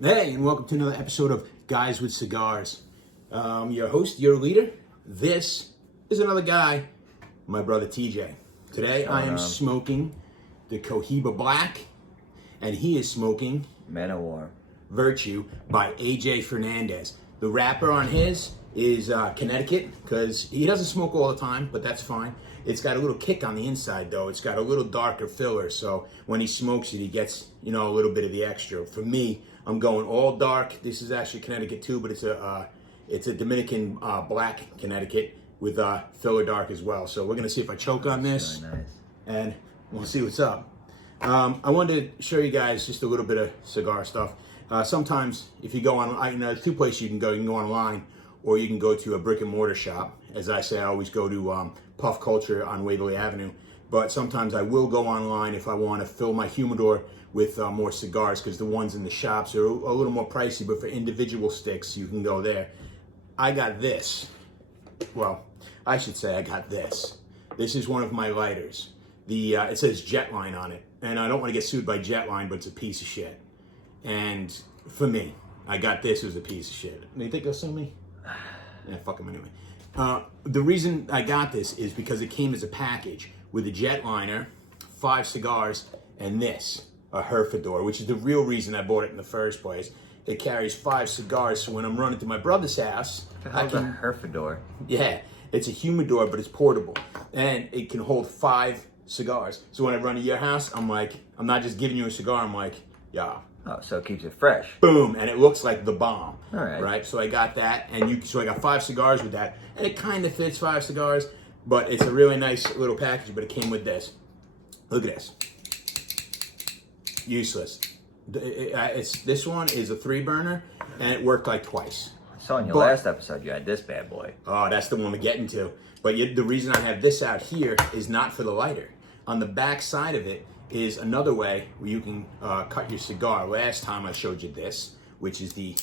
Hey, and welcome to another episode of Guys with Cigars. Your host, your leader. This is another guy, my brother TJ. Today I am smoking the Cohiba Black, and he is smoking Man of War Virtue by AJ Fernandez. The wrapper on his is Connecticut, because he doesn't smoke all the time, but that's fine. It's got a little kick on the inside, though. It's got a little darker filler, so when he smokes it, he gets, a little bit of the extra. For me, I'm going all dark. This is actually Connecticut too, but it's a Dominican black Connecticut with filler dark as well. So we're gonna see if I choke on this, very nice. And we'll see what's up. I wanted to show you guys just a little bit of cigar stuff. Sometimes if you go on, there's two places you can go. You can go online, or you can go to a brick and mortar shop. As I say, I always go to Puff Culture on Waverly Avenue. But sometimes I will go online if I want to fill my humidor with more cigars, because the ones in the shops are a little more pricey. But for individual sticks, you can go there. I got this. Well, I should say I got this. This is one of my lighters. It says Jetline on it, and I don't want to get sued by Jetline, but it's a piece of shit. And for me, I got this as a piece of shit. Do you think they'll sue me? Yeah, fuck them anyway. The reason I got this is because it came as a package with a Jetliner, 5 cigars, and this, a Herfador, which is the real reason I bought it in the first place. It carries 5 cigars, so when I'm running to my brother's house, I can... a Herfador? Yeah, it's a humidor, but it's portable, and it can hold 5 cigars. So when I run to your house, I'm like, I'm not just giving you a cigar, I'm like, yeah. Oh, so it keeps it fresh. Boom, and it looks like the bomb. All right. Right, so I got that, and so I got 5 cigars with that, and it kind of fits 5 cigars, but it's a really nice little package, but it came with this. Look at this. Useless. This one is a 3-burner, and it worked like twice. I saw in your last episode you had this bad boy. Oh, that's the one we're getting to. But the reason I have this out here is not for the lighter. On the back side of it is another way where you can cut your cigar. Last time I showed you this, which is the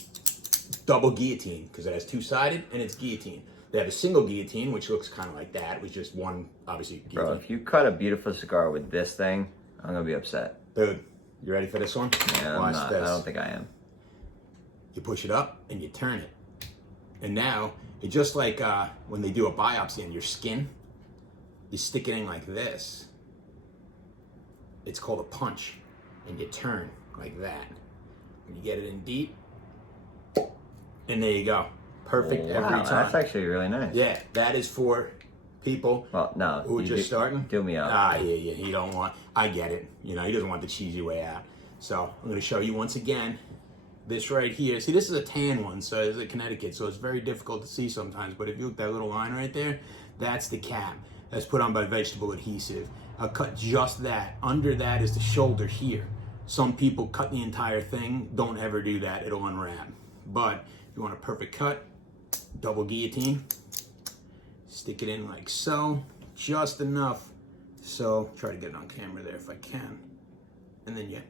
double guillotine, because it has 2-sided and it's guillotine. They have a single guillotine, which looks kind of like that. It was just one, obviously, guillotine. Bro, if you cut a beautiful cigar with this thing, I'm going to be upset. Dude, you ready for this one? Yeah, I'm not. I don't think I am. You push it up and you turn it. And now, it's just like when they do a biopsy on your skin, you stick it in like this. It's called a punch. And you turn like that. And you get it in deep. And there you go. Perfect every time. That's actually really nice. Yeah, that is for people who are just starting. Do me up. Yeah, you don't want, I get it. He doesn't want the cheesy way out. So I'm going to show you once again this right here. See, this is a tan one, so it's a Connecticut, so it's very difficult to see sometimes. But if you look at that little line right there, that's the cap. That's put on by vegetable adhesive. I'll cut just that. Under that is the shoulder here. Some people cut the entire thing. Don't ever do that. It'll unwrap. But if you want a perfect cut, double guillotine. Stick it in like so. Just enough. So, try to get it on camera there if I can. And then you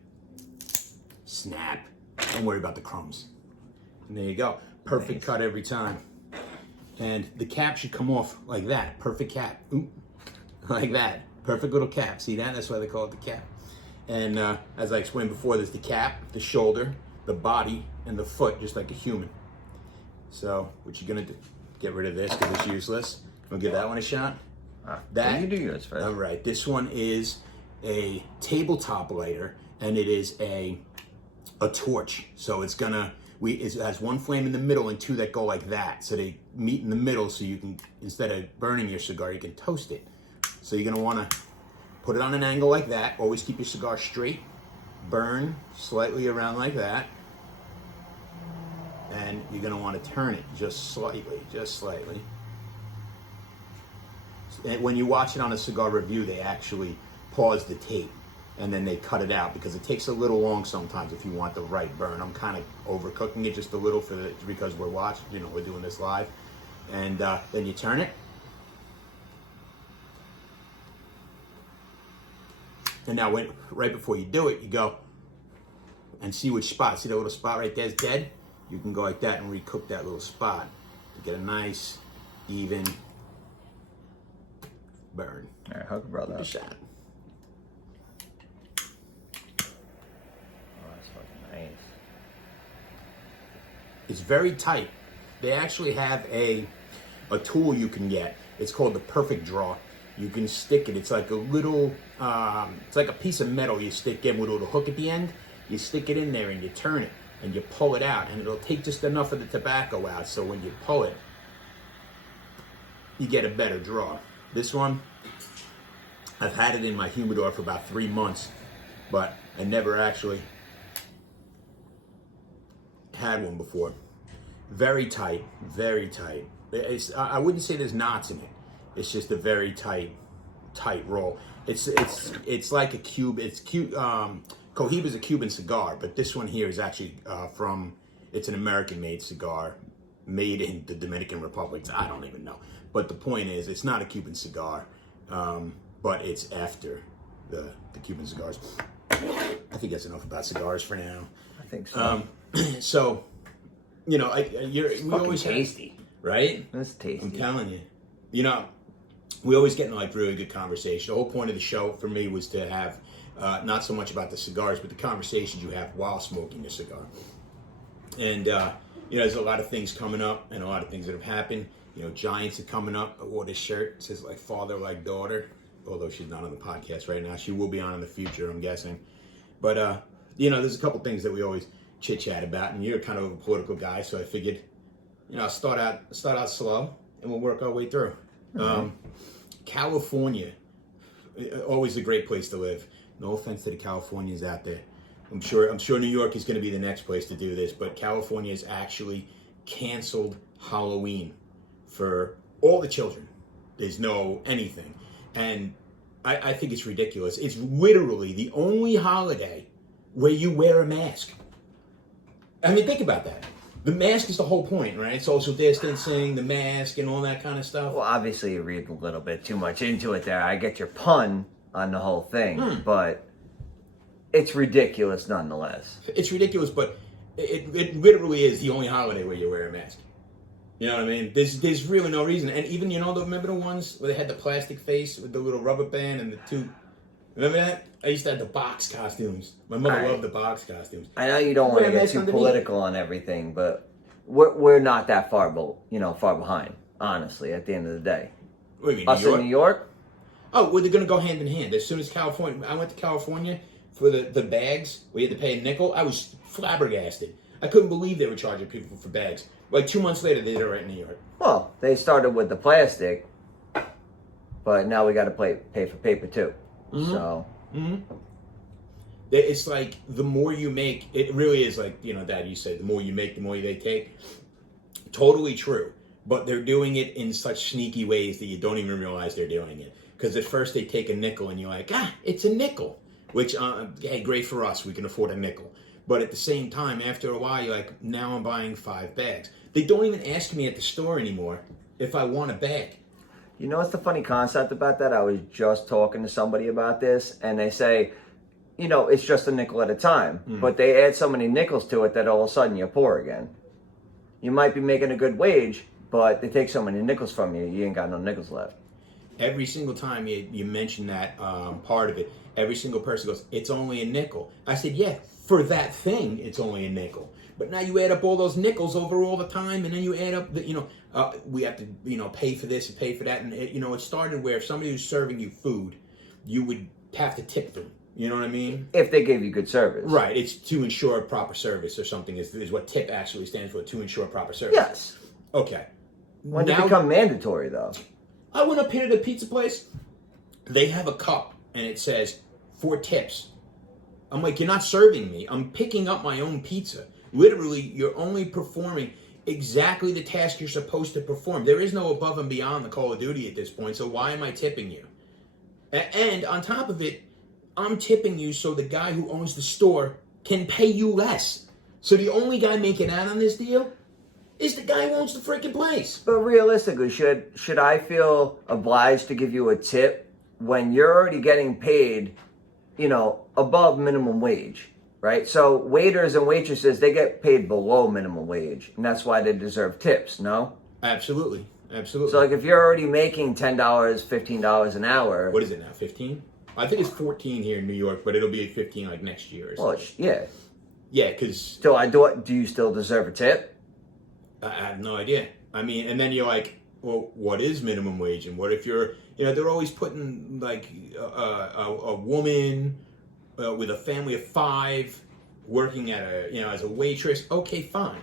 snap. Don't worry about the crumbs. And there you go. Perfect cut every time. And the cap should come off like that. Perfect cap. Ooh. Like that. Perfect little cap. See that? That's why they call it the cap. And as I explained before, there's the cap, the shoulder, the body, and the foot, just like a human. So what you're gonna do? Get rid of this because it's useless. We'll give that one a shot. You do yours first. All right. This one is a tabletop lighter, and it is a torch. So it has 1 flame in the middle and 2 that go like that. So they meet in the middle, so you can, instead of burning your cigar, you can toast it. So you're gonna wanna put it on an angle like that. Always keep your cigar straight. Burn slightly around like that. And you're gonna wanna turn it just slightly. And when you watch it on a cigar review, they actually pause the tape and then they cut it out because it takes a little long sometimes if you want the right burn. I'm kind of overcooking it just a little because we're watching, we're doing this live. And then you turn it. And now right before you do it, you go and see which spot. See that little spot right there is dead? You can go like that and recook that little spot to get a nice, even burn. All right, hook a brother up. Shot. Oh, that's fucking nice. It's very tight. They actually have a tool you can get. It's called the perfect draw. You can stick it. It's like a little, it's like a piece of metal you stick in with a little hook at the end. You stick it in there and you turn it and you pull it out, and it'll take just enough of the tobacco out so when you pull it, you get a better draw. This one, I've had it in my humidor for about 3 months, but I never actually had one before. Very tight, very tight. I wouldn't say there's knots in it. It's just a very tight roll. It's like a cube. It's cute. Cohiba's a Cuban cigar, but this one here is actually it's an American-made cigar, made in the Dominican Republic. I don't even know. But the point is, it's not a Cuban cigar, but it's after the Cuban cigars. I think that's enough about cigars for now. I think so. So, you know, we always tasty, right? That's tasty. I'm telling you. You know, we always get in like really good conversation. The whole point of the show for me was to have not so much about the cigars, but the conversations you have while smoking a cigar. And you know, there's a lot of things coming up and a lot of things that have happened. You know, Giants are coming up. I wore this shirt. It says like father, like daughter. Although she's not on the podcast right now, she will be on in the future, I'm guessing. But you know, there's a couple things that we always chit chat about, and you're kind of a political guy, so I figured, you know, I'll start out slow, and we'll work our way through. Mm-hmm. California, always a great place to live. No offense to the Californians out there. I'm sure New York is going to be the next place to do this, but California has actually canceled Halloween for all the children. There's no anything. And I think it's ridiculous. It's literally the only holiday where you wear a mask. I mean, think about that. The mask is the whole point, right? Social distancing, the mask, and all that kind of stuff. Well, obviously you read a little bit too much into it there. I get your pun on the whole thing, but it's ridiculous nonetheless. It's ridiculous, but it literally is the only holiday where you wear a mask. You know what I mean? There's really no reason. And even, you know, remember the ones where they had the plastic face with the little rubber band and the two... Remember that? I used to have the box costumes. My mother loved the box costumes. I know you don't want to get too political on everything, but we're not that far behind, honestly, at the end of the day. What do you mean, Us in New York? Oh, well, they're going to go hand in hand. As soon as California... I went to California for the bags. We had to pay a nickel. I was flabbergasted. I couldn't believe they were charging people for bags. Like 2 months later, they did it right in New York. Well, they started with the plastic, but now we got to pay for paper too. Mm-hmm. So, it's like the more you make, it really is like, you know, Dad, you said the more you make, the more they take. Totally true. But they're doing it in such sneaky ways that you don't even realize they're doing it. Because at first they take a nickel and you're like, it's a nickel. Which, hey, great for us. We can afford a nickel. But at the same time, after a while, you're like, now I'm buying 5 bags. They don't even ask me at the store anymore if I want a bag. You know what's the funny concept about that? I was just talking to somebody about this, and they say, you know, it's just a nickel at a time. But they add so many nickels to it that all of a sudden you're poor again. You might be making a good wage, but they take so many nickels from you, you ain't got no nickels left. Every single time you mention that part of it, every single person goes, it's only a nickel. I said, yeah, for that thing, it's only a nickel. But now you add up all those nickels over all the time, and then you add up we have to, pay for this and pay for that. And, it started where if somebody was serving you food, you would have to tip them. You know what I mean? If they gave you good service. Right. It's to ensure proper service or something is what tip actually stands for, to ensure proper service. Yes. Okay. When did it become mandatory, though? I went up here to the pizza place. They have a cup, and it says, for tips. I'm like, you're not serving me. I'm picking up my own pizza. Literally, you're only performing exactly the task you're supposed to perform. There is no above and beyond the Call of Duty at this point, so why am I tipping you? And on top of it, I'm tipping you so the guy who owns the store can pay you less. So the only guy making out on this deal is the guy who owns the freaking place. But realistically, should I feel obliged to give you a tip when you're already getting paid, above minimum wage? Right? So waiters and waitresses, they get paid below minimum wage. And that's why they deserve tips, no? Absolutely. Absolutely. So like if you're already making $10, $15 an hour. What is it now, 15? I think it's 14 here in New York, but it'll be 15 like next year or something. Well, yeah. Yeah, because... Do you still deserve a tip? I have no idea. I mean, and then you're like, well, what is minimum wage? And what if you're, they're always putting like a woman with a family of 5 working at as a waitress. Okay, fine.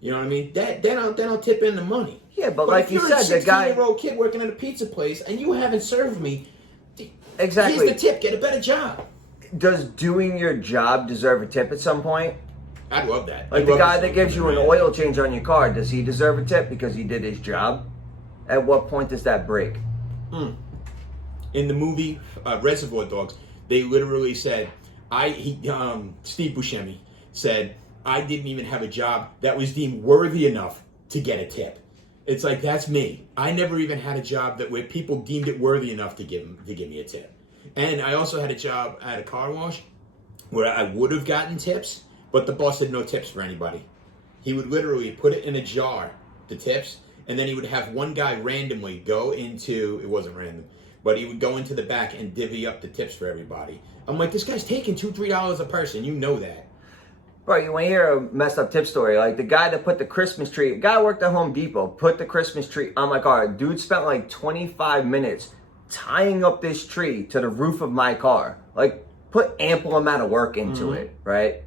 You know what I mean? Then I'll tip in the money. Yeah, but like if you you're said, a 16-year-old kid working at a pizza place and you haven't served me, exactly. Here's the tip: get a better job. Does doing your job deserve a tip at some point? I'd love that. Like the guy that gives you an oil change on your car, does he deserve a tip because he did his job? At what point does that break? In the movie Reservoir Dogs, they literally said, Steve Buscemi said, I didn't even have a job that was deemed worthy enough to get a tip. It's like, that's me. I never even had a job where people deemed it worthy enough to give me a tip. And I also had a job at a car wash where I would have gotten tips, but the boss had no tips for anybody. He would literally put it in a jar, the tips, and then he would have one guy randomly go into, it wasn't random, but he would go into the back and divvy up the tips for everybody. I'm like, this guy's taking $2, $3 a person. You know that. Right, when you hear a messed up tip story, like the guy that put the Christmas tree, a guy worked at Home Depot, put the Christmas tree on my car. Dude spent like 25 minutes tying up this tree to the roof of my car. Like, put ample amount of work into it, right?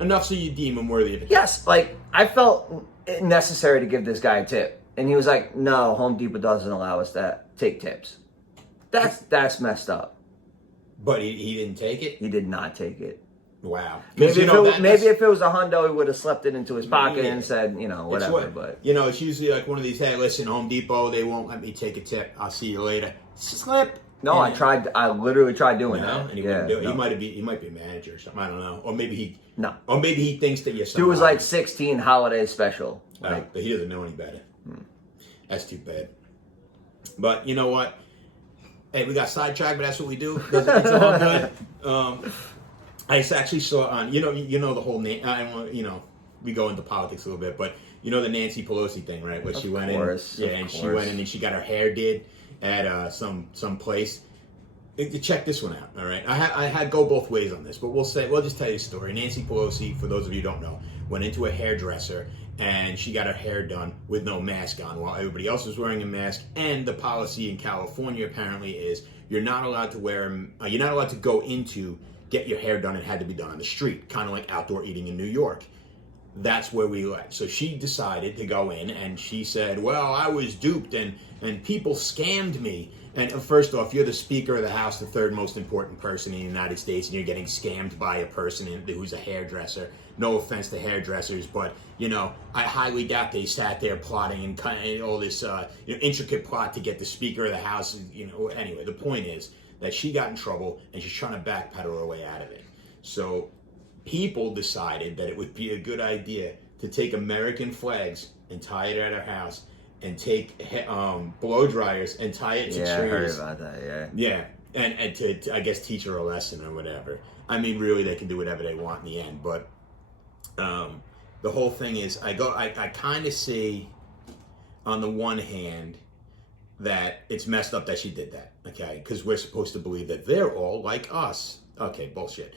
Enough so you deem him worthy of it. Yes, like, I felt it necessary to give this guy a tip. And he was like, no, Home Depot doesn't allow us to take tips. That's messed up. But he didn't take it? He did not take it. Wow. Maybe if it was a hundo, he would have slept it into his pocket and said, whatever. But it's usually like one of these, hey, listen, Home Depot, they won't let me take a tip. I'll see you later. Slip. No, I literally tried doing that. And he wouldn't do it. No. He might be a manager or something. I don't know. Or maybe he thinks that you're somebody. Dude was like 16 holiday special. But he doesn't know any better. That's too bad. But you know what? Hey, we got sidetracked, but that's what we do. It's all good. I actually saw on the whole we go into politics a little bit, but the Nancy Pelosi thing, right? Where she went in, she went in and she got her hair did at some place. Check this one out, all right? I had go both ways on this, but we'll just tell you a story. Nancy Pelosi, for those of you who don't know, went into a hairdresser and she got her hair done with no mask on while everybody else was wearing a mask. And the policy in California apparently is you're not allowed to go into get your hair done. It had to be done on the street, kind of like outdoor eating in New York. That's where we left. So she decided to go in and she said, well, I was duped and people scammed me. And first off, you're the Speaker of the House, the 3rd most important person in the United States, and you're getting scammed by a person who's a hairdresser. No offense to hairdressers, but, I highly doubt they sat there plotting and cutting all this intricate plot to get the Speaker of the House. Anyway, the point is that she got in trouble and she's trying to backpedal her way out of it. So people decided that it would be a good idea to take American flags and tie it at her house and take blow dryers and tie it to trees. Yeah, I heard about that, yeah. Yeah, and to, I guess, teach her a lesson or whatever. I mean, really, they can do whatever they want in the end, but the whole thing is, I kind of see, on the one hand, that it's messed up that she did that, okay? Because we're supposed to believe that they're all like us. Okay, bullshit.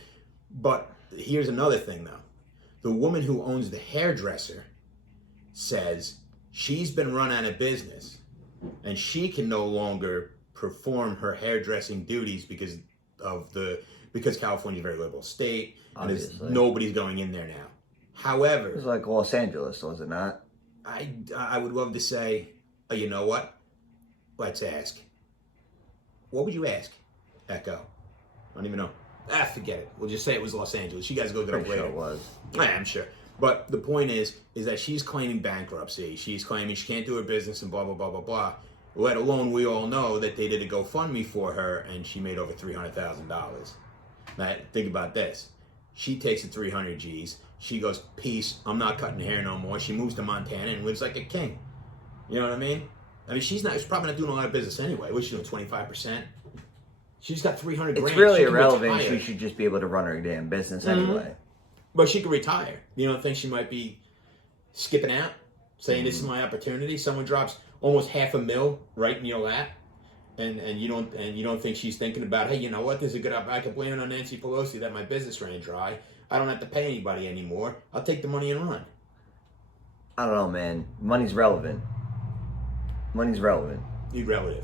But here's another thing, though. The woman who owns the hairdresser says she's been run out of business and she can no longer perform her hairdressing duties because California's a very liberal state and nobody's going in there now. However, it was like Los Angeles, was it not? I would love to say, you know what? Let's ask. What would you ask, Echo? I don't even know. Forget it. We'll just say it was Los Angeles. You guys go get it later. Sure it was. I'm sure. But the point is that she's claiming bankruptcy. She's claiming she can't do her business and blah, blah, blah, blah, blah. Let alone we all know that they did a GoFundMe for her and she made over $300,000. Now, think about this. She takes the 300 G's. She goes, peace, I'm not cutting hair no more. She moves to Montana and lives like a king. You know what I mean? She's probably not doing a lot of business anyway. What's she doing, 25%? She's got 300 grand. It's really irrelevant. She should just be able to run her damn business anyway. But she could retire. You don't think she might be skipping out, saying this is my opportunity? Someone drops almost $500,000 right in your lap, and you don't think she's thinking about, hey, you know what? There's a good I could blame it on Nancy Pelosi that my business ran dry. I don't have to pay anybody anymore. I'll take the money and run. I don't know, man. Money's relevant. Money's relevant. Irrelative.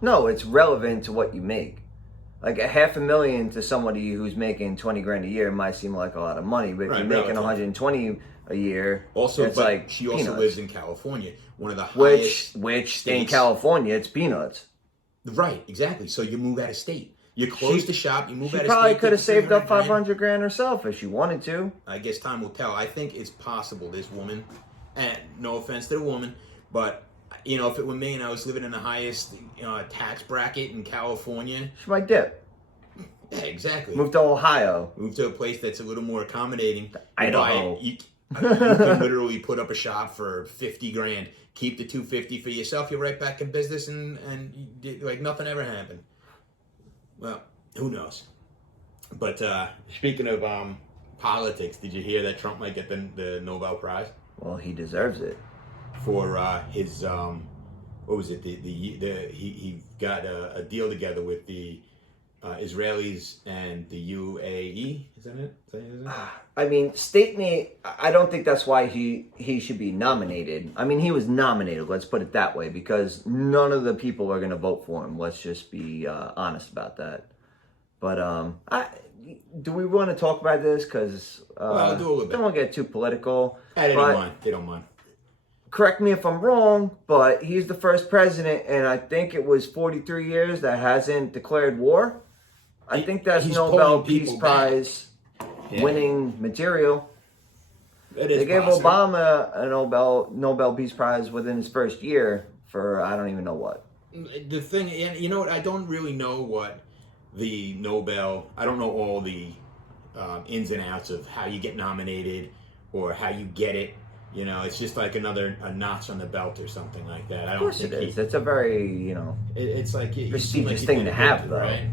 No, it's relevant to what you make. Like $500,000 to somebody who's making 20 grand a year might seem like a lot of money, but if Right, you're making relative. 120 a year, Also, it's but like she also peanuts. lives in California, one of the highest. Which in states. California, it's peanuts. Right, exactly. So you move out of state. You close the shop. You move She out of state. probably could have get saved up 300 grand. 500 grand herself if she wanted to. I guess time will tell. I think it's possible this woman, and no offense to the woman, but you know, if it were me and I was living in the highest tax bracket in California, She might dip. yeah, exactly. Move to Ohio. Move to a place that's a little more accommodating. Idaho. You can literally put up a shop for 50 grand. Keep the 250 for yourself. You're right back in business, and like nothing ever happened. Well, who knows? But speaking of politics, did you hear that Trump might get the Nobel Prize Well, he deserves it. for his what was it? He got a deal together with the Israelis and the UAE. Is that it? I mean, state name. I don't think that's why he should be nominated. I mean, he was nominated. Let's put it that way, because none of the people are going to vote for him. Let's just be honest about that. But do we want to talk about this? Because Well, do a little bit. don't want to get too political. They but don't mind. They don't mind. correct me if I'm wrong, but he's the first president, and I think it was 43 years that hasn't declared war. I think that's He's Nobel pulling people Peace Prize Yeah. winning material. It is They gave possible. Obama a Nobel Peace Prize within his first year for I don't even know what. The thing, you know what? I don't really know what the Nobel. I don't know all the ins and outs of how you get nominated or how you get it. You know, it's just like a notch on the belt or something like that. I Of don't course it think is. It's a very it's like you seem prestigious like you thing did to a have, good, though. right?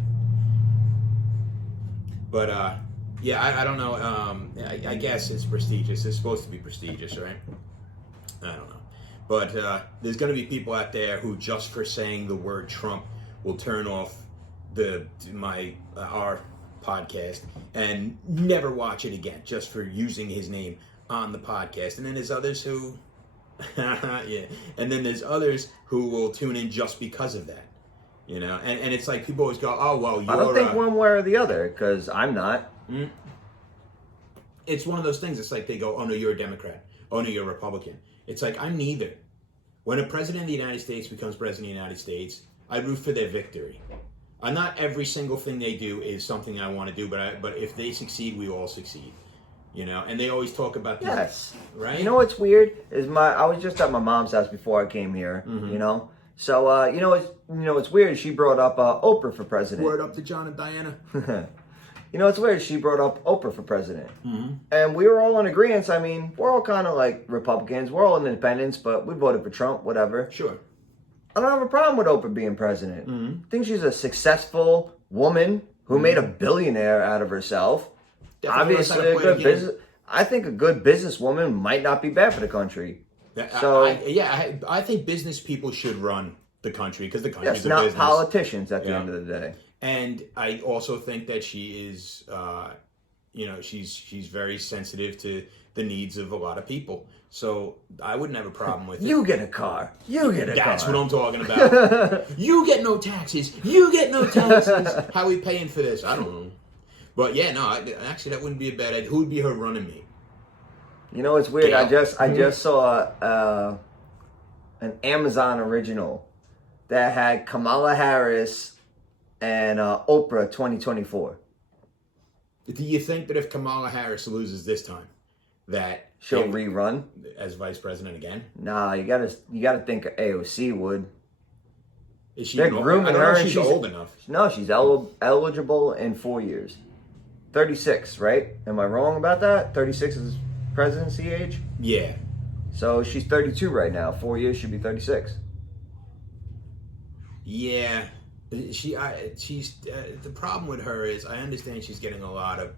But yeah, I don't know. I guess it's prestigious. It's supposed to be prestigious, right? I don't know. But there's going to be people out there who, just for saying the word Trump, will turn off our podcast and never watch it again, just for using his name on the podcast. And then there's others who, yeah, and then there's others who will tune in just because of that. You know, and it's like people always go, oh well, you're. I don't think one way or the other, because I'm not. It's one of those things. It's like they go, oh no, you're a Democrat. Oh no, you're a Republican. It's like, I'm neither. When a president of the United States becomes president of the United States, I root for their victory. Not every single thing they do is something I want to do, but if they succeed, we all succeed. You know, and they always talk about this, Yes. right? You know what's weird is I was just at my mom's house before I came here. You know, so you know what's weird. She brought up Oprah for president. Word up to John and Diana. You know what's weird? She brought up Oprah for president, and we were all in agreement. I mean, we're all kind of like Republicans. We're all independents, but we voted for Trump. Whatever. Sure. I don't have a problem with Oprah being president. I think she's a successful woman who made a billionaire out of herself. Definitely knows how to Obviously, a play the good game. business. I think a good businesswoman might not be bad for the country. So I think business people should run the country because the country's yes, a not business. politicians at the Yeah. end of the day. And I also think that she is, she's very sensitive to the needs of a lot of people. So I wouldn't have a problem with it. You get a car. You get a car. That's what I'm talking about. You get no taxes. You get no taxes. How are we paying for this? I don't know. But yeah, no, actually that wouldn't be a bad idea. Who would be her running mate? You know, it's weird. Gail. I just saw an Amazon original that had Kamala Harris and Oprah 2024. Do you think that if Kamala Harris loses this time, that She'll rerun as vice president again? Nah, you gotta think AOC would. Is she? They're I grooming don't know her, if and she's old enough. No, she's eligible in 4 years. 36, right? Am I wrong about that? 36 is presidency age. Yeah. So she's 32 right now. 4 years, she'd be 36. Yeah. She's the problem with her is I understand she's getting a lot of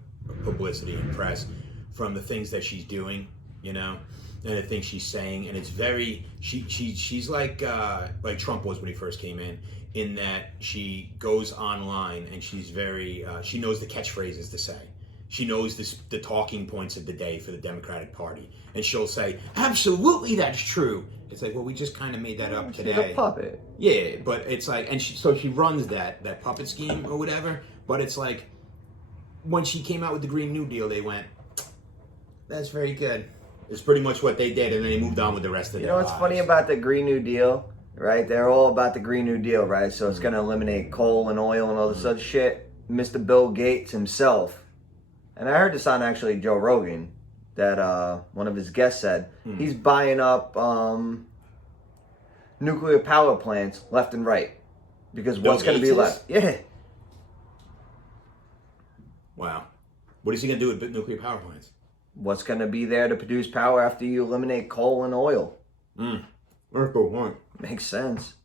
publicity and press from the things that she's doing, you know, and the things she's saying, and it's very she's like Trump was when he first came in that she goes online and she's very she knows the catchphrases to say. she knows the talking points of the day for the Democratic Party, and she'll say, "Absolutely, that's true." It's like, well, we just kind of made that up today. She's a puppet. Yeah, but it's like, and so she runs that puppet scheme or whatever. But it's like, when she came out with the Green New Deal, they went, "That's very good." It's pretty much what they did, and then they moved on with the rest of You their know what's lives. funny about the Green New Deal, right? They're all about the Green New Deal, right? So it's going to eliminate coal and oil and all this other shit. Mr. Bill Gates himself, and I heard this on actually Joe Rogan, that one of his guests said, he's buying up nuclear power plants left and right. Because Bill what's going to be Gates left? Yeah. Wow. What is he going to do with nuclear power plants? What's going to be there to produce power after you eliminate coal and oil? That's a good point. Makes sense.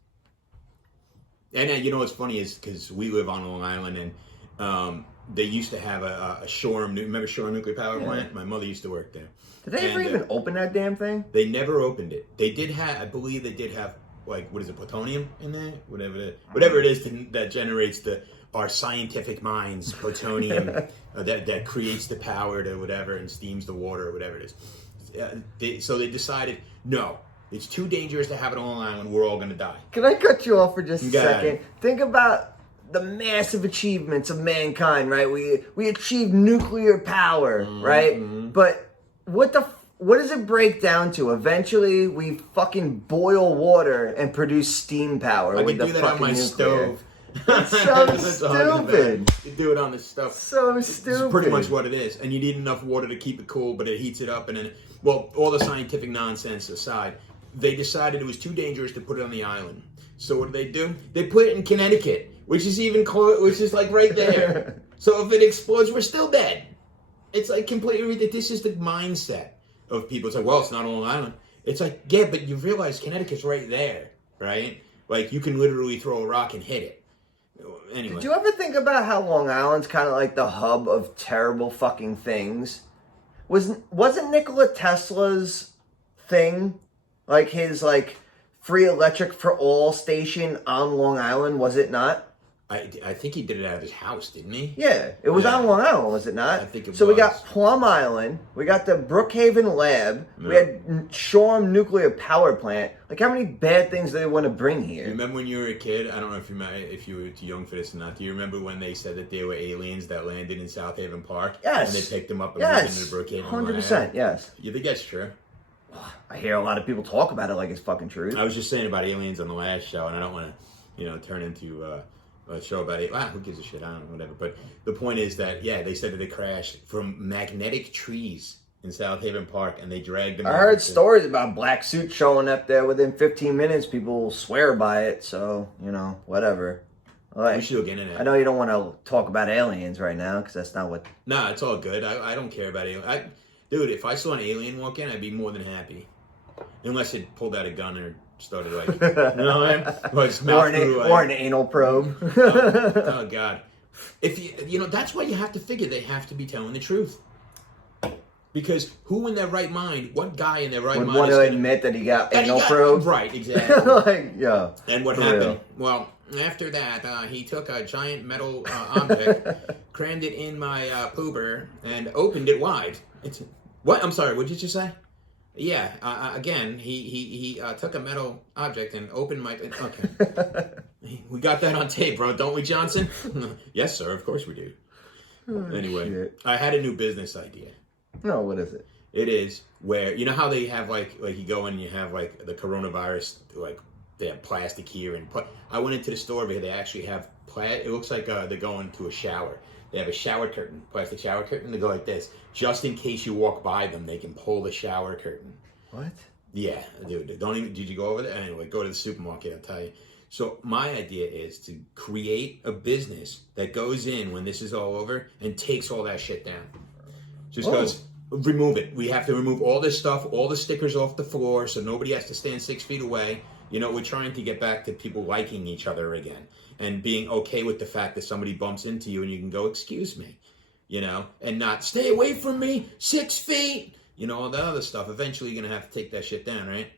And you know what's funny is because we live on Long Island, and they used to have a Shoreham. Remember Shoreham nuclear power plant? My mother used to work there. Did they ever even open that damn thing? They never opened it. They did have, I believe, they did have, like, what is it, plutonium in there? Whatever it is that generates our scientific minds, plutonium, that creates the power to whatever and steams the water or whatever it is. So they decided, no, it's too dangerous to have it on Long Island. We're all going to die. Can I cut you off for just a Go ahead. second? Think about the massive achievements of mankind, right? We achieved nuclear power, right? But what does it break down to? Eventually, we fucking boil water and produce steam power I with can the do that on fucking my nuclear. stove. That's so stupid. You do it on the stuff. So stupid. It's pretty much what it is. And you need enough water to keep it cool, but it heats it up. And then, well, all the scientific nonsense aside, they decided it was too dangerous to put it on the island. So what do? They put it in Connecticut, which is even which is like right there. So if it explodes, we're still dead. It's like completely ridiculous. This is the mindset of people. It's like, well, it's not on Long Island. It's like, yeah, but you realize Connecticut's right there, right? Like, you can literally throw a rock and hit it. Anyway. Did you ever think about how Long Island's kind of like the hub of terrible fucking things? Wasn't Nikola Tesla's thing, like his like free electric for all station on Long Island? Was it not? I think he did it out of his house, didn't he? Yeah, it was on Long Island, was it not? I think it so was. we got Plum Island, we got the Brookhaven Lab, we had Shoreham Nuclear Power Plant. Like, how many bad things do they want to bring here? You remember when you were a kid? I don't know if you were too young for this or not. Do you remember when they said that there were aliens that landed in South Haven Park? Yes. And they picked them up and moved into the Brookhaven 100%, Lab? yes. You think that's true? I hear a lot of people talk about it like it's fucking true. I was just saying about aliens on the last show, and I don't want to, turn into a show about it. Who gives a shit? I don't know, whatever. But the point is that, yeah, they said that it crashed from magnetic trees in South Haven Park, and they dragged them. I heard stories about black suits showing up there within 15 minutes. People swear by it, so, whatever. Like, we should look into that. I know you don't want to talk about aliens right now, because that's not what... Nah, it's all good. I don't care about aliens. Dude, if I saw an alien walk in, I'd be more than happy. Unless it pulled out a gun or started like, you know what I mean? Like, or an anal probe. Oh God! If you that's why you have to figure they have to be telling the truth. Because who in their right mind, what guy in their right would mind want is to gonna, admit that he got anal probed? Right, exactly. Like, yeah. And what for happened? real. Well, after that, he took a giant metal object, crammed it in my pooper, and opened it wide. What? I'm sorry. What did you say? Yeah. Again, he took a metal object and opened my. Okay. We got that on tape, bro, don't we, Johnson? Yes, sir. Of course we do. Anyway, shit. I had a new business idea. No, what is it? It is where how they have like you go in and you have like the coronavirus, like they have plastic here and I went into the store over here. They actually have it looks like they're going to a shower. They have a shower curtain, plastic shower curtain. They go like this, just in case you walk by them, they can pull the shower curtain. What? Yeah, dude. Don't even. Did you go over there? Anyway, go to the supermarket. I'll tell you. So my idea is to create a business that goes in when this is all over and takes all that shit down. Just goes, remove it. We have to remove all this stuff, all the stickers off the floor, so nobody has to stand 6 feet away. We're trying to get back to people liking each other again and being okay with the fact that somebody bumps into you and you can go, excuse me, and not stay away from me, 6 feet, all that other stuff. Eventually you're going to have to take that shit down, right?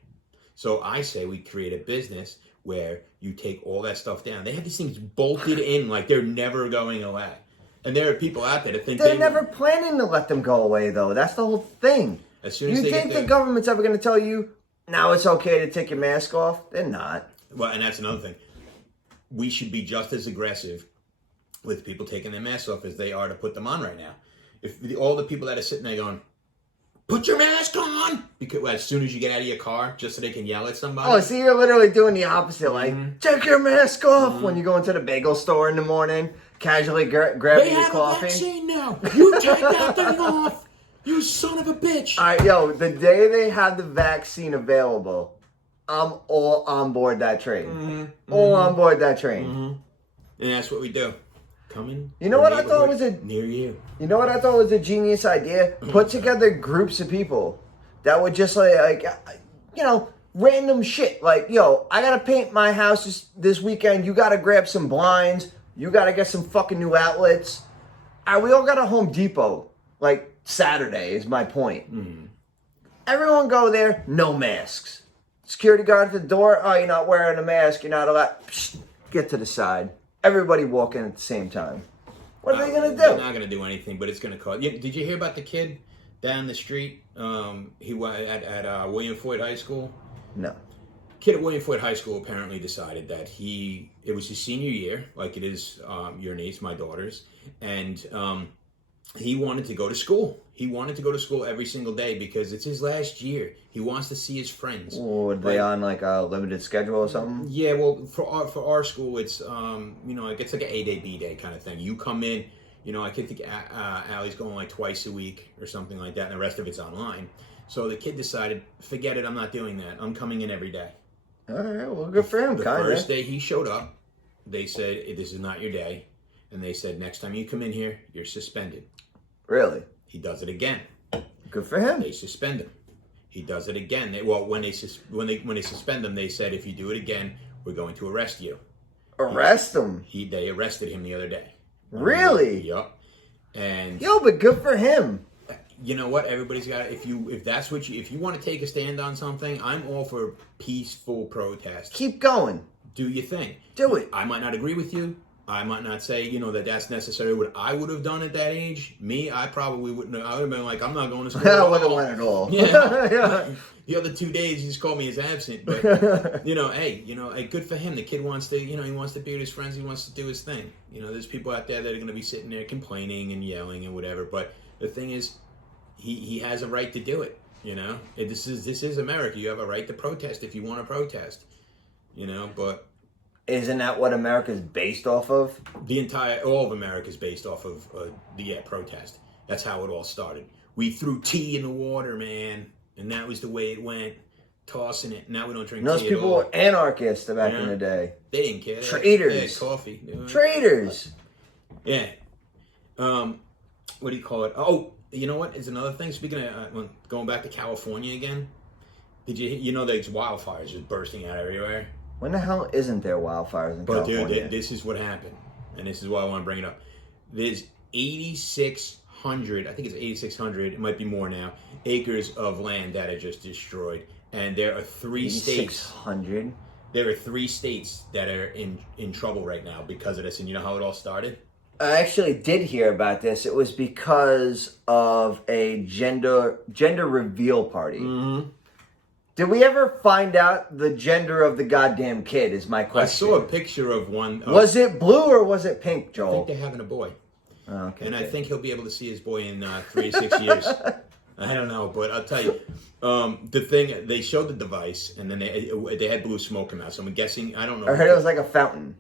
So I say we create a business where you take all that stuff down. They have these things bolted in like they're never going away. And there are people out there that think They're never planning to let them go away, though. That's the whole thing. As soon as You they think get the government's ever going to tell you, now it's okay to take your mask off? They're not. Well, and that's another thing. We should be just as aggressive with people taking their masks off as they are to put them on right now. If all the people that are sitting there going, put your mask on, because as soon as you get out of your car, just so they can yell at somebody. Oh, so you're literally doing the opposite. Like, take your mask off when you go into the bagel store in the morning, casually grabbing your coffee. They have a vaccine now. You take that thing off. You son of a bitch. All right, yo, the day they have the vaccine available, I'm all on board that train. All on board that train. And that's what we do. Coming. You know what I thought was near you. You know what I thought was a genius idea? Put together groups of people that would just like random shit. Like, yo, I gotta paint my house this weekend. You gotta grab some blinds. You gotta get some fucking new outlets. All right, we all got a Home Depot. Like Saturday is my point. Everyone go there, no masks. Security guard at the door. Oh, you're not wearing a mask. You're not allowed. Psst, get to the side. Everybody walk in at the same time. What are they going to do? They're not going to do anything, but it's going to cost. Did you hear about the kid down the street? He was at William Floyd High School. No. Kid at William Floyd High School apparently decided that it was his senior year, like it is your niece, my daughter's, and he wanted to go to school. He wanted to go to school every single day because it's his last year. He wants to see his friends. Were they on like a limited schedule or something? Yeah, well, for our school, it's it's like an A day, B day kind of thing. You come in, I think Allie's going like twice a week or something like that, and the rest of it's online. So the kid decided, forget it, I'm not doing that. I'm coming in every day. All right, well, good for him. The first day he showed up, they said, this is not your day. And they said, next time you come in here, you're suspended. Really? He does it again. Good for him. They suspend him. He does it again. When they suspend him, they said, if you do it again, we're going to arrest you. Arrest him? They arrested him the other day. Really? Yup. And but good for him. You know what? Everybody's got. If you want to take a stand on something, I'm all for peaceful protest. Keep going. Do your thing. Do it. I might not agree with you. I might not say, that's necessarily what I would have done at that age. Me, I probably wouldn't have. I would have been like, I'm not going to school. I wouldn't have went at all. Yeah. Yeah. The other 2 days, he just called me as absent. But, hey, good for him. The kid wants to, he wants to be with his friends. He wants to do his thing. There's people out there that are going to be sitting there complaining and yelling and whatever. But the thing is, he has a right to do it. This is America. You have a right to protest if you want to protest. But isn't that what America's based off of? All of America is based off of the protest. That's how it all started. We threw tea in the water, man, and that was the way it went. Tossing it. Now we don't drink tea Those people at all. were anarchists back in the day. They didn't care. Traitors. They had coffee. Traitors. Yeah. What do you call it? Oh, you know what? Is another thing. Speaking of going back to California again, did you know there's wildfires just bursting out everywhere? When the hell isn't there wildfires in California? But dude, this is what happened, and this is why I want to bring it up. There's 8,600, I think it's 8,600, it might be more now, acres of land that are just destroyed. And there are 3 states. 8,600? There are 3 states that are in trouble right now because of this. And you know how it all started? I actually did hear about this. It was because of a gender reveal party. Mm-hmm. Did we ever find out the gender of the goddamn kid is my question. I saw a picture of one. Was it blue or was it pink, Joel? I think they're having a boy. Oh, okay. And I think he'll be able to see his boy in 3 to 6 years. I don't know, but I'll tell you. The thing, they showed the device, and then they had blue smoke come out. So I'm guessing, I don't know. I heard it was like a fountain.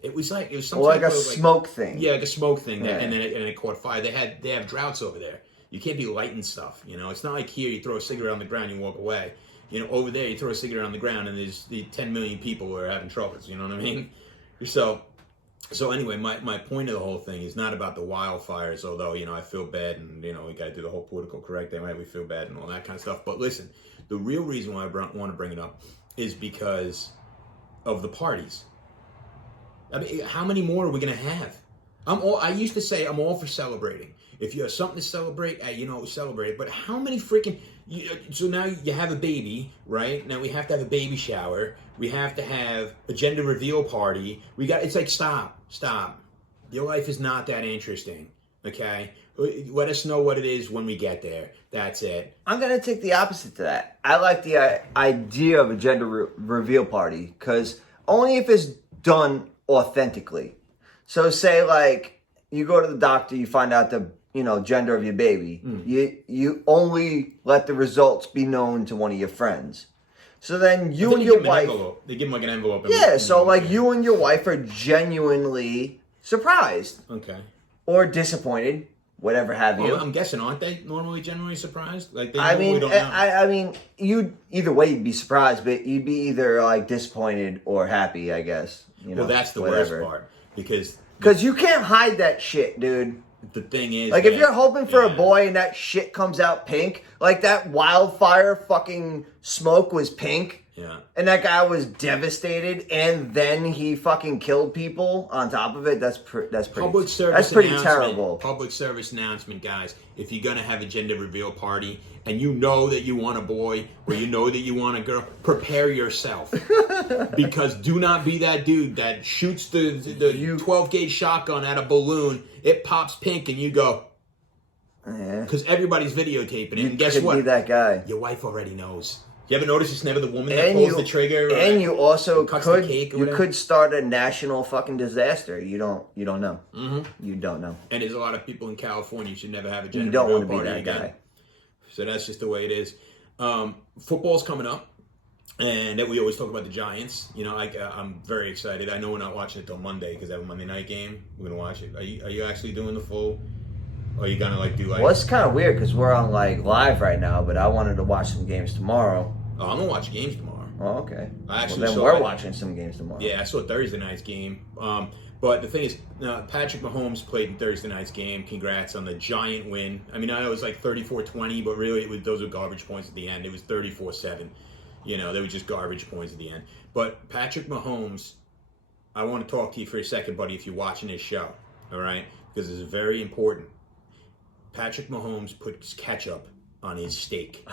It was some or type like a of smoke thing. Yeah, like a smoke thing. Yeah. And then it caught fire. They have droughts over there. You can't be lighting stuff. It's not like here you throw a cigarette on the ground and you walk away. Over there you throw a cigarette on the ground and there's the 10 million people who are having troubles. You know what I mean? So anyway, my point of the whole thing is not about the wildfires, although, I feel bad and, we got to do the whole political correct thing, right? We feel bad and all that kind of stuff. But listen, the real reason why I want to bring it up is because of the parties. I mean, how many more are we going to have? I used to say I'm all for celebrating. If you have something to celebrate, celebrate it. But how many freaking... So now you have a baby, right? Now we have to have a baby shower. We have to have a gender reveal party. It's like, stop. Your life is not that interesting, okay? Let us know what it is when we get there. That's it. I'm going to take the opposite to that. I like the idea of a gender reveal party because only if it's done authentically. So say like you go to the doctor, you find out the gender of your baby. You only let the results be known to one of your friends. So then you and your wife, they give them like an envelope. Yeah, so like you and your wife are genuinely surprised. Okay. Or disappointed, whatever have you. I'm guessing, aren't they normally generally surprised? Like they I mean, don't know. I mean, you'd either way you'd be surprised, but you'd be either like disappointed or happy, I guess. Well, that's the worst part because you can't hide that shit, dude. The thing is, like if you're hoping for a boy and that shit comes out pink, like that wildfire fucking smoke was pink. Yeah. And that guy was devastated, and then he fucking killed people on top of it. That's pretty terrible. Public service announcement, guys. If you're gonna have a gender reveal party and you know that you want a boy or you know that you want a girl, prepare yourself. Because do not be that dude that shoots the 12 gauge shotgun at a balloon. It pops pink, and you go. Because everybody's videotaping it, and guess what? Be that guy. Your wife already knows. You ever notice it's never the woman that pulls the trigger? And you also could could start a national fucking disaster. You don't know. Mm-hmm. You don't know. And there's a lot of people in California who should never have a gender You don't want to be party that again. guy. So that's just the way it is. Football's coming up, and we always talk about the Giants. I'm very excited. I know we're not watching it till Monday because I have a Monday night game. We're gonna watch it. Are you actually doing the full? Or are you gonna do Well, it's kind of weird because we're on live right now, but I wanted to watch some games tomorrow. Oh, I'm gonna watch games tomorrow. Oh, okay. We're watching some games tomorrow. Yeah, I saw Thursday night's game. But the thing is, Patrick Mahomes played in Thursday night's game. Congrats on the giant win. I mean, I know it was like 34-20, but really those were garbage points at the end. It was 34-7. They were just garbage points at the end. But Patrick Mahomes, I want to talk to you for a second, buddy, if you're watching this show, all right? Because this is very important. Patrick Mahomes puts ketchup on his steak.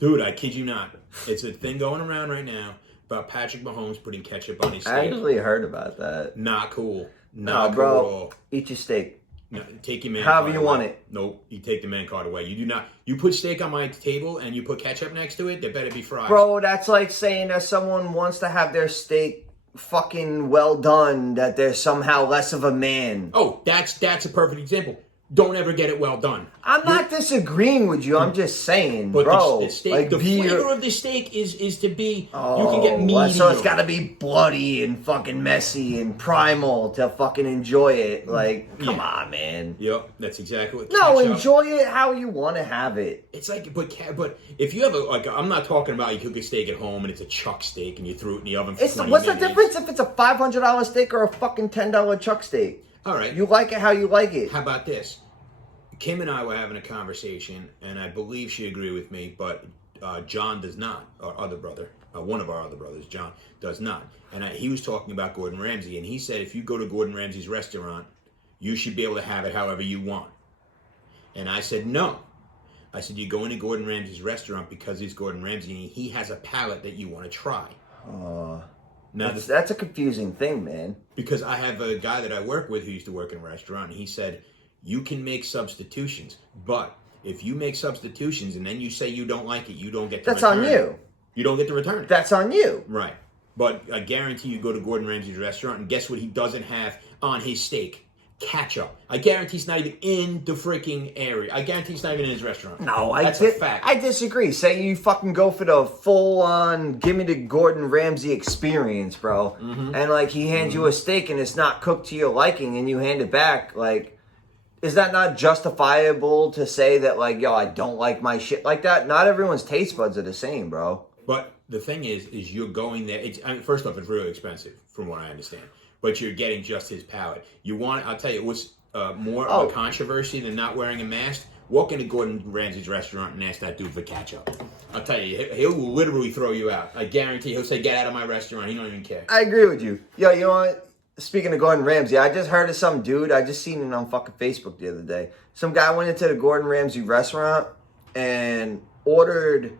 Dude, I kid you not. It's a thing going around right now about Patrick Mahomes putting ketchup on his steak. I actually heard about that. Not cool. Not cool bro, at all. Eat your steak. No, take your man however card you away. want it. Nope, you take the man card away. You do not. You put steak on my table and you put ketchup next to it, they better be fried. Bro, that's like saying that someone wants to have their steak fucking well done, that they're somehow less of a man. Oh, that's a perfect example. Don't ever get it well done. I'm not disagreeing with you. I'm just saying, but bro. The steak, the flavor of the steak is to be. You can get medium. So it's got to be bloody and fucking messy and primal to fucking enjoy it. Like, come on, man. Yep, that's exactly what. No, enjoy it how you want to have it. It's like, but if you have I'm not talking about you cook a steak at home and it's a chuck steak and you threw it in the oven for 20 What's minutes. the difference if it's a $500 steak or a fucking $10 chuck steak? All right. You like it how you like it. How about this? Kim and I were having a conversation, and I believe she agreed with me, but John does not. Our other brother, one of our other brothers, John, does not. And he was talking about Gordon Ramsay, and he said if you go to Gordon Ramsay's restaurant, you should be able to have it however you want. And I said, no. I said, you go into Gordon Ramsay's restaurant because he's Gordon Ramsay, and he has a palate that you want to try. Now, that's a confusing thing, man. Because I have a guy that I work with who used to work in a restaurant, and he said, you can make substitutions, but if you make substitutions and then you say you don't like it, you don't get to return it. That's on you. You don't get to return it. That's on you. Right. But I guarantee you go to Gordon Ramsay's restaurant, and guess what he doesn't have on his steak? Ketchup. I guarantee it's not even in the freaking area. I guarantee it's not even in his restaurant. No, that's a fact. I disagree. Say you fucking go for the full-on, give me the Gordon Ramsay experience, bro. Mm-hmm. And, he hands you a steak and it's not cooked to your liking and you hand it back, is that not justifiable to say that, yo, I don't like my shit like that? Not everyone's taste buds are the same, bro. But the thing is you're going there. First off, it's really expensive, from what I understand. But you're getting just his palate. I'll tell you, what's more of a controversy than not wearing a mask? Walk into Gordon Ramsay's restaurant and ask that dude for ketchup. I'll tell you, he'll literally throw you out. I guarantee he'll say, get out of my restaurant. He don't even care. I agree with you. Yo, you know what? Speaking of Gordon Ramsay, I just heard of some dude. I just seen it on fucking Facebook the other day. Some guy went into the Gordon Ramsay restaurant and ordered,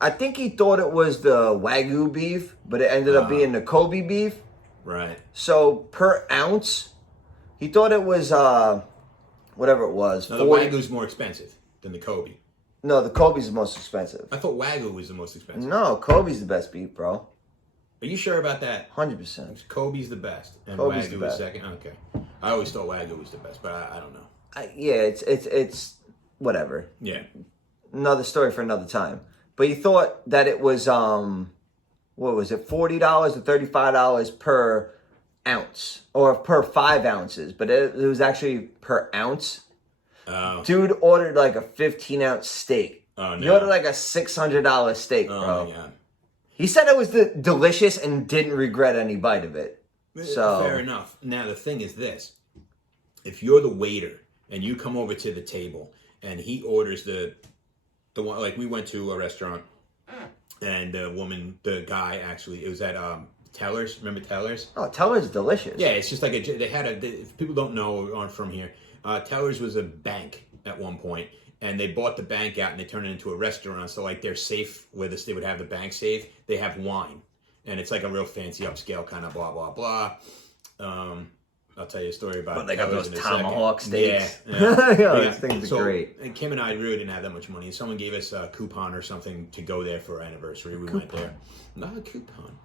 I think he thought it was the Wagyu beef, but it ended up being the Kobe beef. Right. So per ounce, He thought it was whatever it was. No, the Wagyu's more expensive than the Kobe. No, the Kobe's the most expensive. I thought Wagyu was the most expensive. No, Kobe's the best beef, bro. Are you sure about that? 100%. Kobe's the best, and Kobe's the Wagyu best. is second. Okay, I always thought Wagyu was the best, but I don't know. Yeah, it's whatever. Yeah. Another story for another time. But he thought that it was what was it, $40 to $35 per ounce or per 5 ounces, but it was actually per ounce. Oh. Dude ordered like a 15-ounce steak. Oh, no. He ordered like a $600 steak, Oh bro. my God. He said it was delicious and didn't regret any bite of it. So Fair enough. Now the thing is this: if you're the waiter and you come over to the table and he orders the one, like we went to a restaurant and the guy actually, it was at Teller's. Remember Teller's? Oh, Teller's delicious. Yeah, it's just like if people don't know or aren't from here, Teller's was a bank at one point, and they bought the bank out and they turned it into a restaurant. So like their safe, where they would have the bank safe, they have wine, and it's like a real fancy upscale kind of blah blah blah. I'll tell you a story about. But they got Teller's those in a tomahawk second. steaks. Yeah. Those things are great. And Kim and I really didn't have that much money. Someone gave us a coupon or something to go there for our anniversary. We went there. Not a coupon.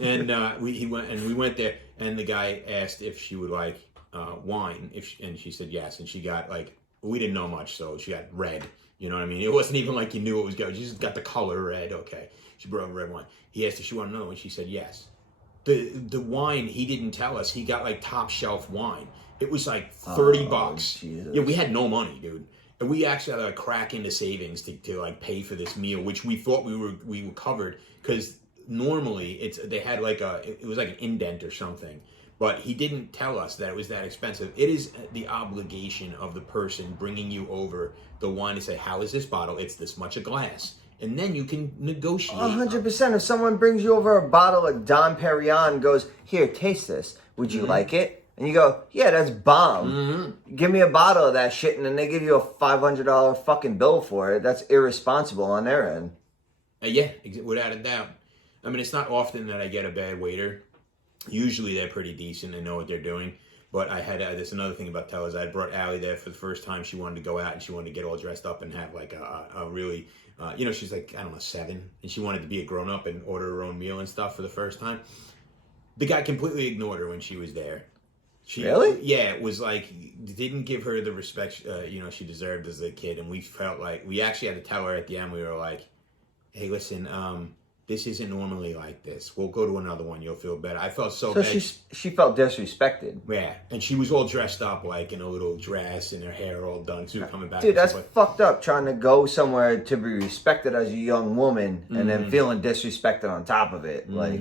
And we went there, and the guy asked if she would like wine, and she said yes, and she got like, we didn't know much, so she got red. You know what I mean? It wasn't even like you knew it was good. She just got the color red. Okay, she brought red wine. He asked if she wanted another one. She said yes. The wine, he didn't tell us. He got like top shelf wine. It was like $30. Jesus. Yeah, we had no money, dude. And we actually had to like crack into savings to like pay for this meal, which we thought we were covered, because normally they had like it was like an indent or something. But he didn't tell us that it was that expensive. It is the obligation of the person bringing you over the wine to say, how is this bottle? It's this much a glass. And then you can negotiate. 100%. If someone brings you over a bottle of Dom Perignon and goes, here, taste this. Would you like it? And you go, yeah, that's bomb. Mm-hmm. Give me a bottle of that shit, and then they give you a $500 fucking bill for it. That's irresponsible on their end. Yeah, without a doubt. I mean, it's not often that I get a bad waiter. Usually they're pretty decent. They know what they're doing. But I had there's another thing about Tellers. I brought Allie there for the first time. She wanted to go out and she wanted to get all dressed up and have like a really, she's like, I don't know, 7. And she wanted to be a grown-up and order her own meal and stuff for the first time. The guy completely ignored her when she was there. Really? Yeah, it was like, didn't give her the respect, she deserved as a kid. And we felt like, we actually had to tell her at the end, we were like, hey, listen, this isn't normally like this. We'll go to another one. You'll feel better. I felt so bad. She felt disrespected. Yeah, and she was all dressed up like in a little dress and her hair all done. She was coming back. Dude, that's fucked up, trying to go somewhere to be respected as a young woman and then feeling disrespected on top of it. Like,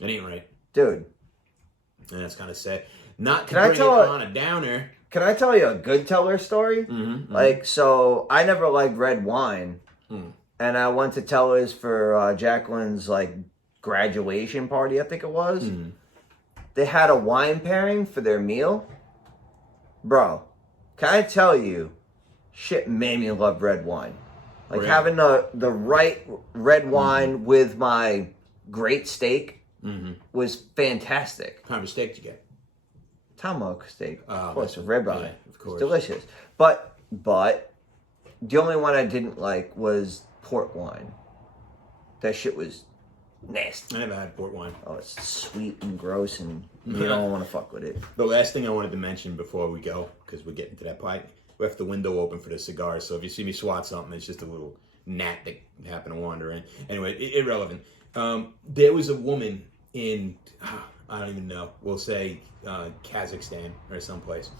it ain't right. Dude. And that's kind of sad. Not to bring it on a downer. Can I tell you a good Teller story? Like, so I never liked red wine. And I went to Teller's for Jacqueline's like graduation party, I think it was. They had a wine pairing for their meal. Bro, can I tell you, shit made me love red wine. Like having the right red wine with my great steak was fantastic. What kind of steak did you get? Tomahawk steak, of course, a ribeye. Yeah, of course. It's delicious. But the only one I didn't like was port wine. That shit was nasty. I never had port wine. Oh, it's sweet and gross, and you don't want to fuck with it. The last thing I wanted to mention before we go, because we're getting to that point, we left the window open for the cigars. So if you see me swat something, it's just a little gnat that happened to wander in. Anyway, irrelevant. There was a woman in, I don't even know, we'll say Kazakhstan or someplace.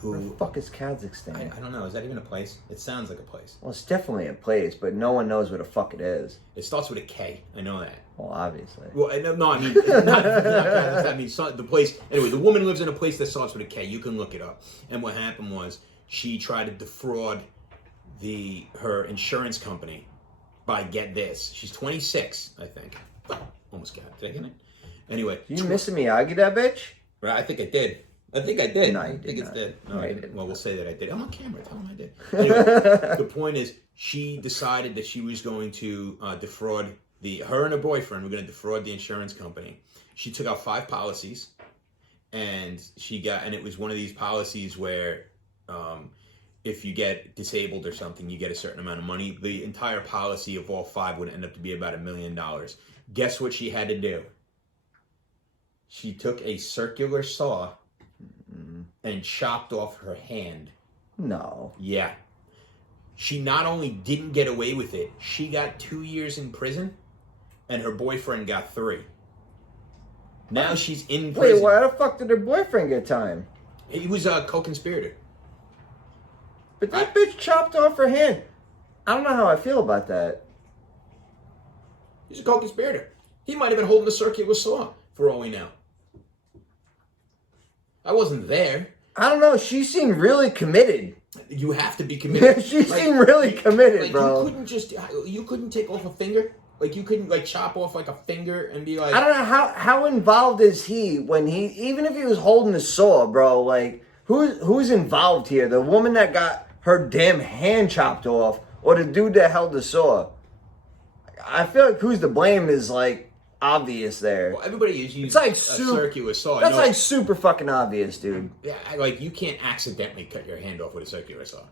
Where the fuck is Kazakhstan? I don't know. Is that even a place? It sounds like a place. Well, it's definitely a place, but no one knows where the fuck it is. It starts with a K. I know that. Well, obviously. Well, no, I mean, not I mean, the place. Anyway, the woman lives in a place that starts with a K. You can look it up. And what happened was she tried to defraud her insurance company by, get this, she's 26, I think. Oh, almost got it. Did I get it? Anyway. You missing me, Aggie, that bitch? Right, I think I did. I think I did. No, you did I think it's not. dead. No, No, I you didn't. didn't. Well, we'll say that I did. I'm on camera. Tell them I did. Anyway, the point is, she decided that she was going to defraud her and her boyfriend were going to defraud the insurance company. She took out 5 policies, and it was one of these policies where if you get disabled or something, you get a certain amount of money. The entire policy of all 5 would end up to be about $1 million. Guess what she had to do? She took a circular saw and chopped off her hand. No. Yeah. She not only didn't get away with it, she got 2 years in prison, and her boyfriend got 3. Now she's in prison. Wait, why the fuck did her boyfriend get time? He was a co-conspirator. But that bitch chopped off her hand. I don't know how I feel about that. He's a co-conspirator. He might have been holding the circular saw, for all we know. I wasn't there. I don't know. She seemed really committed. You have to be committed. She seemed really committed, bro. You couldn't take off a finger? Like, you couldn't, like, chop off, like, a finger and be like... I don't know, how involved is he when he... Even if he was holding the saw, bro, like, who's involved here? The woman that got her damn hand chopped off or the dude that held the saw? I feel like who's to blame is, like, obvious there. Well, everybody is using like a circular saw. That's like super fucking obvious, dude. Yeah, like, you can't accidentally cut your hand off with a circular saw.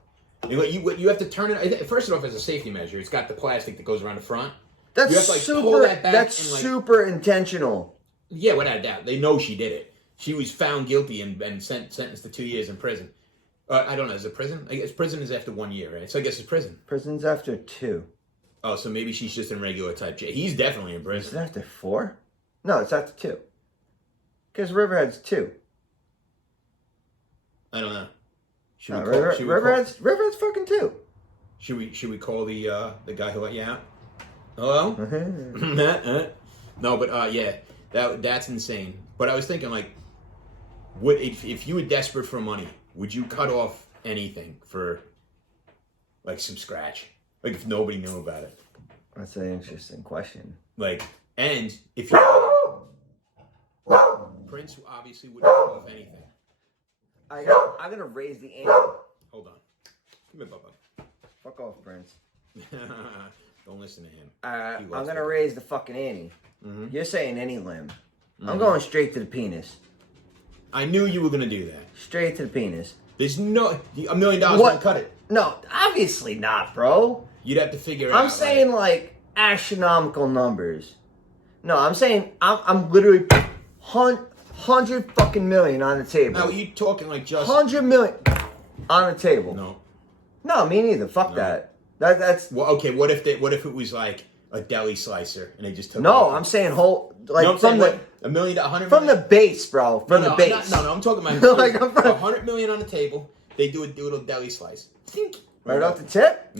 You have to turn it... First off, as a safety measure, it's got the plastic that goes around the front. That's you have to, like, super. pull that back That's and, like, super intentional. Yeah, without a doubt. They know she did it. She was found guilty and sentenced to 2 years in prison. I don't know. Is it prison? I guess prison is after 1 year, right? So I guess it's prison. Prison's after 2. Oh, so maybe she's just in regular type jail. He's definitely in prison. Is it after 4? No, it's after 2. Because Riverhead's 2. I don't know. Riverhead's fucking 2. Should we call the guy who let you out? Hello? No, but yeah, that's insane. But I was thinking, like, if you were desperate for money, would you cut off anything for, like, some scratch? Like, if nobody knew about it? That's an interesting question. Like, and if you... Prince obviously wouldn't cut off anything. I'm gonna raise the ante. Hold on. Come here, Bubba. Fuck off, Prince. Don't listen to him. I'm gonna raise the fucking ante. Mm-hmm. You're saying any limb. Mm-hmm. I'm going straight to the penis. I knew you were gonna do that. Straight to the penis. There's no $1 million won't cut it. No, obviously not, bro. You'd have to figure it out. I'm saying like astronomical numbers. No, I'm saying I'm literally 100 fucking million on the table. Now, you talking like just 100 million on the table? No, me neither. Fuck that. That's well. Okay, what if it was like a deli slicer and they just took? No, I'm saying whole like no, I'm from saying the $1 million, 100 from million? the base, bro. From the base. No, I'm talking about like, $100 million on the table. They do a deli slice. Think right off the tip.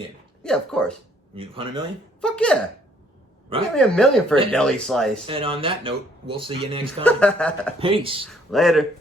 Yeah, of course. You 100 million? Fuck yeah. Right. Give me $1 million for a deli slice. And on that note, we'll see you next time. Peace. Later.